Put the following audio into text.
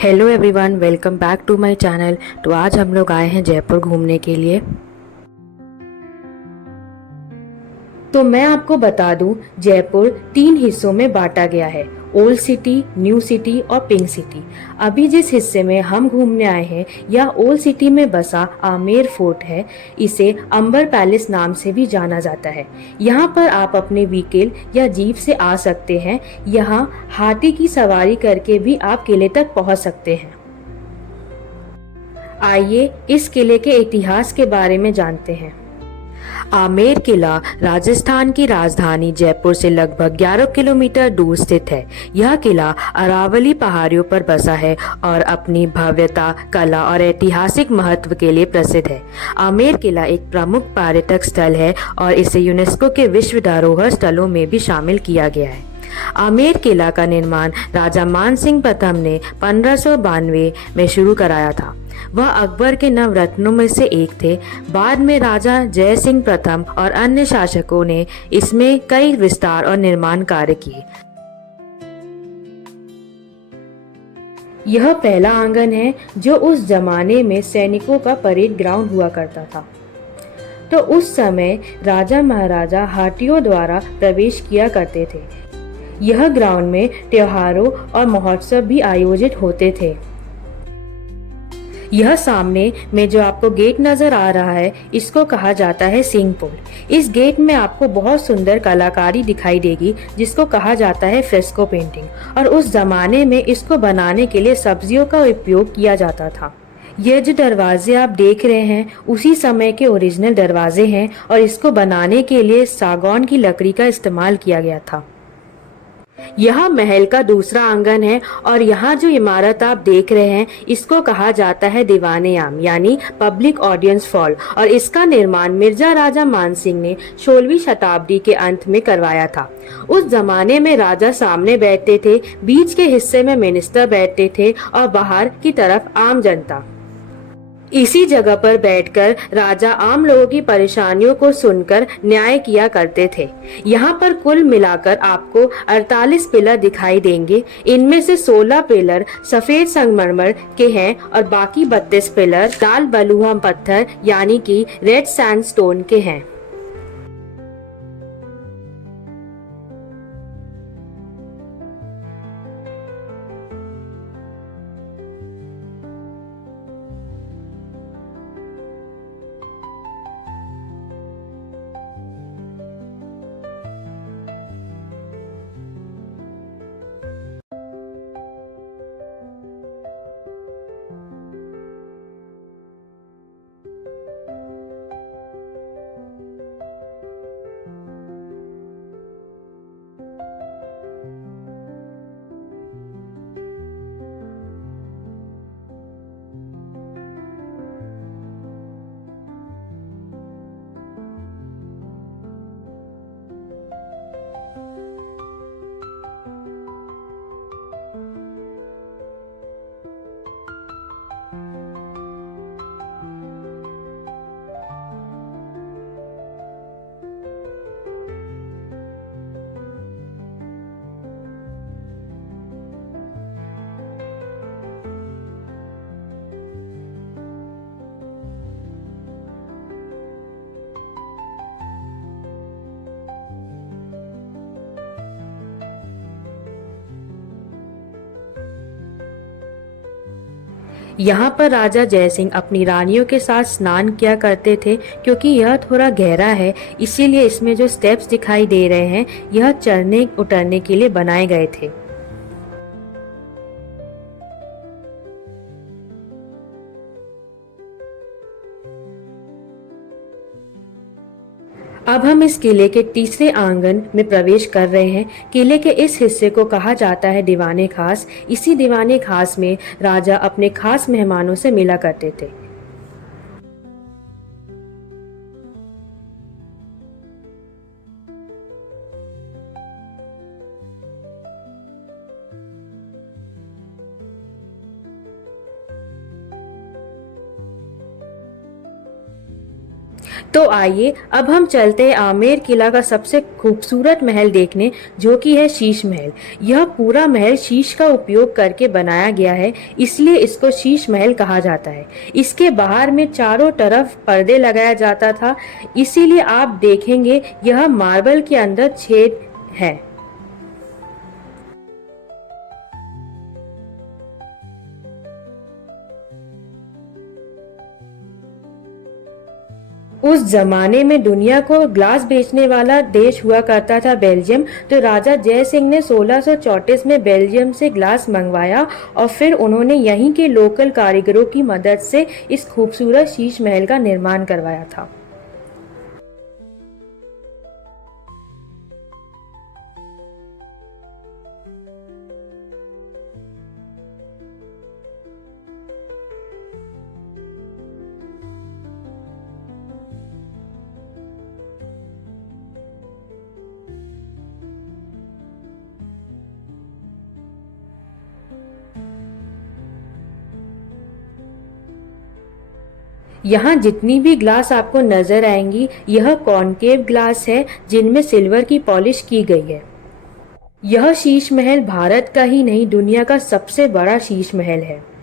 Hello everyone, welcome back to my channel. तो आज हम लोग आए हैं जयपुर घूमने के लिए। तो मैं आपको बता दूं, जयपुर 3 हिस्सों में बांटा गया है। ओल्ड सिटी, न्यू सिटी और पिंक सिटी। अभी जिस हिस्से में हम घूमने आए हैं यह ओल्ड सिटी में बसा आमेर फोर्ट है। इसे अंबर पैलेस नाम से भी जाना जाता है। यहाँ पर आप अपने व्हीकल या जीप से आ सकते हैं। यहाँ हाथी की सवारी करके भी आप किले तक पहुँच सकते हैं। आइए इस किले के इतिहास के बारे में जानते हैं। आमेर किला राजस्थान की राजधानी जयपुर से लगभग 11 किलोमीटर दूर स्थित है। यह किला अरावली पहाड़ियों पर बसा है और अपनी भव्यता, कला और ऐतिहासिक महत्व के लिए प्रसिद्ध है। आमेर किला एक प्रमुख पर्यटक स्थल है और इसे यूनेस्को के विश्व धरोहर स्थलों में भी शामिल किया गया है। आमेर किला का निर्माण राजा मान सिंह प्रथम ने 1592 में शुरू कराया था। वह अकबर के नवरत्नों में से एक थे। बाद में राजा जय सिंह प्रथम और अन्य शासकों ने इसमें कई विस्तार और निर्माण कार्य किए। यह पहला आंगन है जो उस जमाने में सैनिकों का परेड ग्राउंड हुआ करता था। तो उस समय राजा महाराजा हाथियों द्वारा प्रवेश किया करते थे। यह ग्राउंड में त्योहारों और महोत्सव भी आयोजित होते थे। यह सामने में जो आपको गेट नजर आ रहा है, इसको कहा जाता है सिंह पोल। इस गेट में आपको बहुत सुंदर कलाकारी दिखाई देगी, जिसको कहा जाता है फ्रेस्को पेंटिंग। और उस जमाने में इसको बनाने के लिए सब्जियों का उपयोग किया जाता था। ये जो दरवाजे आप देख रहे हैं उसी समय के ओरिजिनल दरवाजे हैं और इसको बनाने के लिए सागौन की लकड़ी का इस्तेमाल किया गया था। यह महल का दूसरा आंगन है और यहाँ जो इमारत आप देख रहे हैं इसको कहा जाता है दीवाने आम, यानी पब्लिक ऑडियंस हॉल। और इसका निर्माण मिर्जा राजा मानसिंह ने 16वीं शताब्दी के अंत में करवाया था। उस जमाने में राजा सामने बैठते थे, बीच के हिस्से में मिनिस्टर बैठते थे और बाहर की तरफ आम जनता। इसी जगह पर बैठकर राजा आम लोगों की परेशानियों को सुनकर न्याय किया करते थे। यहाँ पर कुल मिलाकर आपको 48 पिलर दिखाई देंगे। इनमें से 16 पिलर सफेद संगमरमर के हैं और बाकी 32 पिलर लाल बलुआ पत्थर यानी कि रेड सैंडस्टोन के हैं। यहाँ पर राजा जयसिंह अपनी रानियों के साथ स्नान किया करते थे। क्योंकि यह थोड़ा गहरा है, इसीलिए इसमें जो स्टेप्स दिखाई दे रहे हैं यह चढ़ने उतरने के लिए बनाए गए थे। अब हम इस किले के तीसरे आंगन में प्रवेश कर रहे हैं। किले के इस हिस्से को कहा जाता है दीवाने खास। इसी दीवाने खास में राजा अपने खास मेहमानों से मिला करते थे। तो आइए अब हम चलते हैं आमेर किला का सबसे खूबसूरत महल देखने, जो कि है शीश महल। यह पूरा महल शीश का उपयोग करके बनाया गया है, इसलिए इसको शीश महल कहा जाता है। इसके बाहर में चारों तरफ पर्दे लगाया जाता था, इसीलिए आप देखेंगे यह मार्बल के अंदर छेद है। उस जमाने में दुनिया को ग्लास बेचने वाला देश हुआ करता था बेल्जियम। तो राजा जय सिंह ने 1634 में बेल्जियम से ग्लास मंगवाया और फिर उन्होंने यहीं के लोकल कारीगरों की मदद से इस खूबसूरत शीश महल का निर्माण करवाया था। यहाँ जितनी भी ग्लास आपको नजर आएंगी, यह कॉनकेव ग्लास है जिनमें सिल्वर की पॉलिश की गई है। यह शीश महल भारत का ही नहीं, दुनिया का सबसे बड़ा शीश महल है।